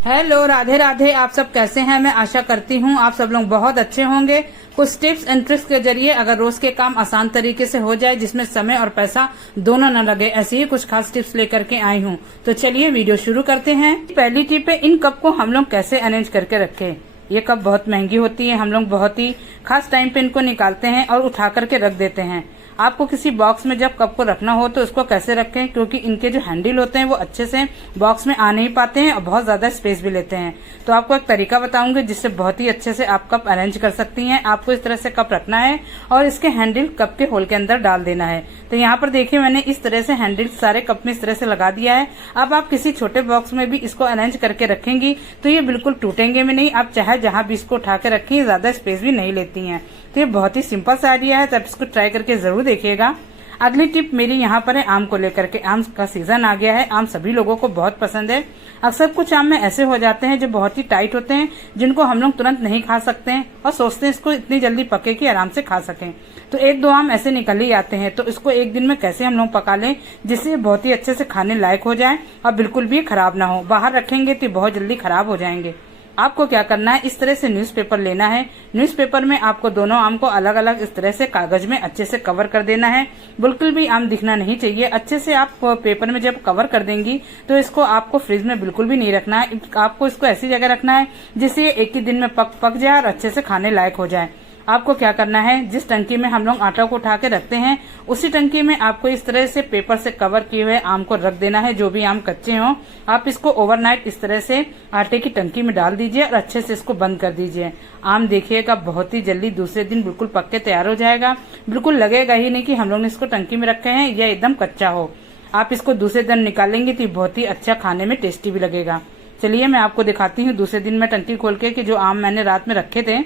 Hello, Radhe Radhe. आप सब कैसे हैं? मैं आशा करती हूँ आप सब लोग बहुत अच्छे होंगे। कुछ टिप्स एंड ट्रिक्स के जरिए अगर रोज के काम आसान तरीके से हो जाए, जिसमें समय और पैसा दोनों न लगे, ऐसी ही कुछ खास टिप्स लेकर के आई हूँ। तो चलिए वीडियो शुरू करते हैं। पहली टिप है, इन कप को हम लोग कैसे अरेंज करके रखें। ये कप बहुत महंगी होती है, हम लोग बहुत ही खास टाइम पे इनको निकालते हैं और उठा करके रख देते हैं। आपको किसी बॉक्स में जब कप को रखना हो तो उसको कैसे रखें, क्योंकि इनके जो हैंडल होते हैं वो अच्छे से बॉक्स में आ नहीं पाते हैं और बहुत ज्यादा स्पेस भी लेते हैं। तो आपको एक तरीका बताऊंगी जिससे बहुत ही अच्छे से आप कप अरेंज कर सकती हैं। आपको इस तरह से कप रखना है और इसके हैंडल कप के होल के अंदर डाल देना है। तो यहाँ पर देखिए, मैंने इस तरह से हैंडल सारे कप में इस तरह से लगा दिया है। अब आप किसी छोटे बॉक्स में भी इसको अरेंज करके रखेंगी तो ये बिल्कुल टूटेंगे भी नहीं। आप चाहे जहां भी इसको उठा के रखें, ज्यादा स्पेस भी नहीं लेती हैं। तो ये बहुत ही सिंपल सा आइडिया है, तो आप इसको ट्राई करके जरूर देखिएगा। अगली टिप मेरी यहाँ पर है आम को लेकर के। आम का सीजन आ गया है, आम सभी लोगों को बहुत पसंद है। अक्सर कुछ आम में ऐसे हो जाते हैं जो बहुत ही टाइट होते हैं, जिनको हम लोग तुरंत नहीं खा सकते हैं और सोचते हैं इसको इतनी जल्दी पके कि आराम से खा सकें। तो एक दो आम ऐसे निकल ही आते हैं, तो इसको एक दिन में कैसे हम लोग पका लें जिससे बहुत ही अच्छे से खाने लायक हो जाए और बिल्कुल भी खराब ना हो। बाहर रखेंगे तो बहुत जल्दी खराब हो जाएंगे। आपको क्या करना है, इस तरह से न्यूज़पेपर लेना है। न्यूज़पेपर में आपको दोनों आम को अलग अलग इस तरह से कागज में अच्छे से कवर कर देना है। बिल्कुल भी आम दिखना नहीं चाहिए। अच्छे से आप पेपर में जब कवर कर देंगी तो इसको आपको फ्रिज में बिल्कुल भी नहीं रखना है। आपको इसको ऐसी जगह रखना है जिससे ये एक ही दिन में पक जाए और अच्छे से खाने लायक हो जाए। आपको क्या करना है, जिस टंकी में हम लोग आटा को उठा के रखते हैं उसी टंकी में आपको इस तरह से पेपर से कवर किए हुए आम को रख देना है। जो भी आम कच्चे हों, आप इसको ओवरनाइट इस तरह से आटे की टंकी में डाल दीजिए और अच्छे से इसको बंद कर दीजिए। आम देखिएगा बहुत ही जल्दी दूसरे दिन बिल्कुल पक के तैयार हो जाएगा। बिल्कुल लगेगा ही नहीं कि हम लोग ने इसको टंकी में रखे हैं या एकदम कच्चा हो। आप इसको दूसरे दिन निकालेंगे तो बहुत ही अच्छा, खाने में टेस्टी भी लगेगा। चलिए मैं आपको दिखाती हूँ दूसरे दिन में टंकी खोल के कि जो आम मैंने रात में रखे थे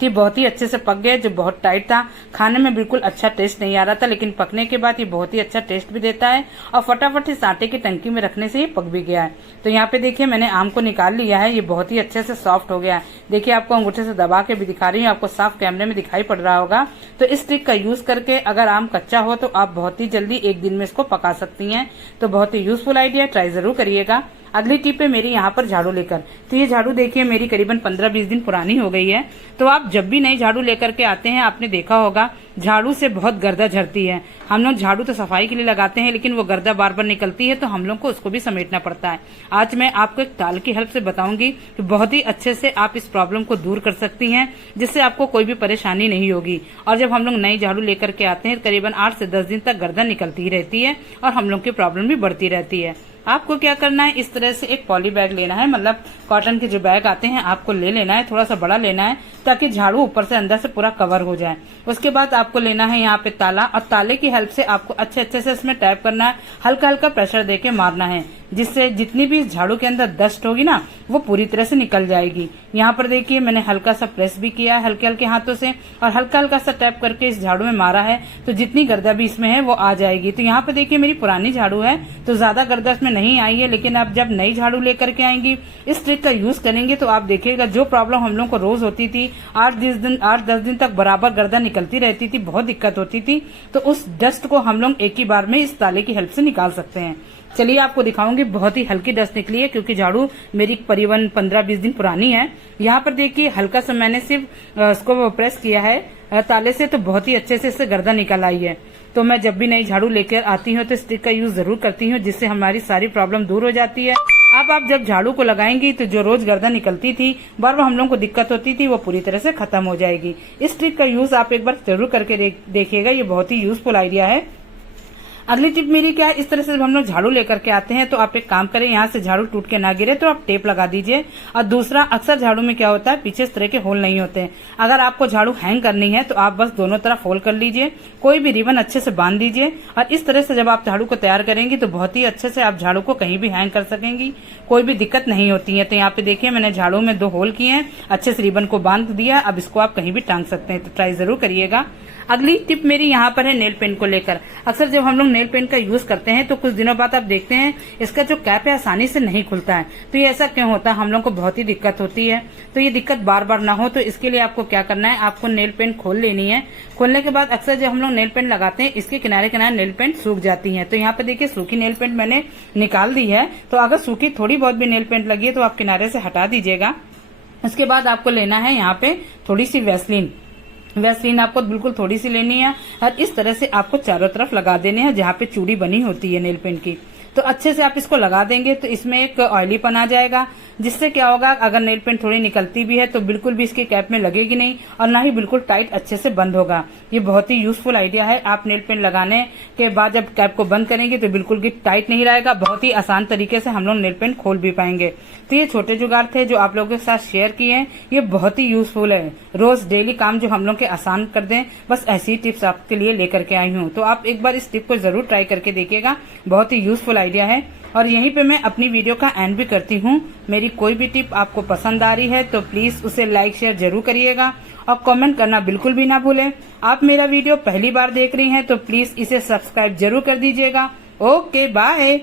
कि बहुत ही अच्छे से पक गए। जो बहुत टाइट था, खाने में बिल्कुल अच्छा टेस्ट नहीं आ रहा था, लेकिन पकने के बाद ये बहुत ही अच्छा टेस्ट भी देता है और फटाफट इस आटे की टंकी में रखने से ये पक भी गया है। तो यहाँ पे देखिए मैंने आम को निकाल लिया है, ये बहुत ही अच्छे से सॉफ्ट हो गया है। देखिए आपको अंगूठे से दबा के भी दिखा रही हूँ, आपको साफ कैमरे में दिखाई पड़ रहा होगा। तो इस ट्रिक का यूज करके अगर आम कच्चा हो तो आप बहुत ही जल्दी एक दिन में इसको पका सकती हैं। तो बहुत ही यूजफुल आइडिया, ट्राई जरूर करिएगा। अगली टिप है मेरी यहाँ पर झाड़ू लेकर। तो ये झाड़ू देखिए मेरी करीबन 15-20 दिन पुरानी हो गई है। तो आप जब भी नई झाड़ू लेकर के आते हैं, आपने देखा होगा झाड़ू से बहुत गर्दा झड़ती है। हम लोग झाड़ू तो सफाई के लिए लगाते हैं, लेकिन वो गर्दा बार बार निकलती है तो हम लोग को उसको भी समेटना पड़ता है। आज मैं आपको एक ताल की हेल्प से बताऊंगी कि बहुत ही अच्छे से आप इस प्रॉब्लम को दूर कर सकती हैं, जिससे आपको कोई भी परेशानी नहीं होगी। और जब हम लोग नई झाड़ू लेकर के आते हैं, करीबन 8 से 10 दिन तक गर्दा निकलती ही रहती है और हम लोग की प्रॉब्लम भी बढ़ती रहती है। आपको क्या करना है, इस तरह से एक पॉली बैग लेना है, मतलब कॉटन के जो बैग आते हैं आपको ले लेना है। थोड़ा सा बड़ा लेना है ताकि झाड़ू ऊपर से अंदर से पूरा कवर हो जाए। उसके बाद आपको लेना है यहाँ पे ताला, और ताले की हेल्प से आपको अच्छे से इसमें टैप करना है, हल्का हल्का प्रेशर देके मारना है, जिससे जितनी भी झाड़ू के अंदर डस्ट होगी ना वो पूरी तरह से निकल जाएगी। यहाँ पर देखिए मैंने हल्का सा प्रेस भी किया है हल्के हल्के हाथों से और हल्का हल्का सा टैप करके इस झाड़ू में मारा है, तो जितनी गर्दा भी इसमें है वो आ जाएगी। तो यहाँ पर देखिए मेरी पुरानी झाड़ू है तो ज्यादा गर्दा इसमें नहीं आई है, लेकिन आप जब नई झाड़ू लेकर के आएंगी, इस ट्रिक का यूज करेंगे तो आप देखिएगा जो प्रॉब्लम हम लोग को रोज होती थी, 8-10 दिन तक बराबर गर्दा निकलती रहती थी, बहुत दिक्कत होती थी, तो उस डस्ट को हम लोग एक ही बार में इस ताले की हेल्प से निकाल सकते हैं। चलिए आपको दिखाऊंगी, बहुत ही हल्की डस्ट निकली है क्योंकि झाड़ू मेरी करीबन 15-20 दिन पुरानी है। यहाँ पर देखिए हल्का सा मैंने सिर्फ उसको प्रेस किया है ताले से, तो बहुत ही अच्छे से इससे गर्दा निकल आई है। तो मैं जब भी नई झाड़ू लेकर आती हूँ तो इस ट्रिक का यूज जरूर करती हूँ, जिससे हमारी सारी प्रॉब्लम दूर हो जाती है। अब आप जब झाड़ू को लगाएंगी तो जो रोज गर्दा निकलती थी, बार बार हम लोगों को दिक्कत होती थी, वो पूरी तरह से खत्म हो जाएगी। इस ट्रिक का यूज आप एक बार जरूर करके देखिएगा, ये बहुत ही यूजफुल आइडिया है। अगली टिप मेरी क्या है, इस तरह से जब हम लोग झाड़ू लेकर के आते हैं तो आप एक काम करें, यहाँ से झाड़ू टूट के ना गिरे तो आप टेप लगा दीजिए। और दूसरा, अक्सर झाड़ू में क्या होता है, पीछे इस तरह के होल नहीं होते हैं। अगर आपको झाड़ू हैंग करनी है तो आप बस दोनों तरफ होल कर लीजिए, कोई भी रिबन अच्छे से बांध दीजिए और इस तरह से जब आप झाड़ू को तैयार करेंगी तो बहुत ही अच्छे से आप झाड़ू को कहीं भी हैंग कर सकेंगी, कोई भी दिक्कत नहीं होती है। तो यहाँ पे देखिए मैंने झाड़ू में 2 होल किए हैं, अच्छे से रिबन को बांध दिया। अब इसको आप कहीं भी टांग सकते हैं, तो ट्राई जरूर करिएगा। अगली टिप मेरी यहाँ पर है नेल पेंट को लेकर। अक्सर जब हम लोग नेल पेंट का यूज करते हैं तो कुछ दिनों बाद आप देखते हैं इसका जो कैप है आसानी से नहीं खुलता है। तो ये ऐसा क्यों होता है? हम लोग को बहुत ही दिक्कत होती है। तो ये दिक्कत बार बार ना हो तो इसके लिए आपको क्या करना है, आपको नेल पेंट खोल लेनी है। खोलने के बाद अक्सर जब हम लोग नेल पेंट लगाते हैं इसके किनारे किनारे नेल पेंट सूख जाती है। तो यहाँ पे देखिए सूखी नेल पेंट मैंने निकाल दी है। तो अगर सूखी थोड़ी बहुत भी नेल पेंट लगी है तो आप किनारे से हटा दीजिएगा। इसके बाद आपको लेना है यहाँ पे थोड़ी सी वैसलीन आपको बिल्कुल थोड़ी सी लेनी है और इस तरह से आपको चारों तरफ लगा देने हैं जहाँ पे चूड़ी बनी होती है नेल पेंट की। तो अच्छे से आप इसको लगा देंगे तो इसमें एक ऑयलीपन आ जाएगा, जिससे क्या होगा, अगर नेल पेंट थोड़ी निकलती भी है तो बिल्कुल भी इसकी कैप में लगेगी नहीं और ना ही बिल्कुल टाइट अच्छे से बंद होगा। ये बहुत ही यूजफुल आइडिया है। आप नेल पेंट लगाने के बाद जब कैप को बंद करेंगे तो बिल्कुल भी टाइट नहीं रहेगा। बहुत ही आसान तरीके से हम लोग नेल पेंट खोल भी पाएंगे। तो ये छोटे जुगाड़ थे जो आप लोगों के साथ शेयर किए हैं। ये बहुत ही यूजफुल है, रोज डेली काम जो हम लोग के आसान कर दें, बस ऐसी टिप्स आपके लिए लेकर के आई हूँ। तो आप एक बार इस टिप को जरूर ट्राई करके देखिएगा, बहुत ही यूजफुल आइडिया है। और यहीं पे मैं अपनी वीडियो का एंड भी करती हूँ। मेरी कोई भी टिप आपको पसंद आ रही है तो प्लीज उसे लाइक शेयर जरूर करिएगा और कमेंट करना बिल्कुल भी ना भूलें। आप मेरा वीडियो पहली बार देख रही हैं तो प्लीज इसे सब्सक्राइब जरूर कर दीजिएगा। Okay bye.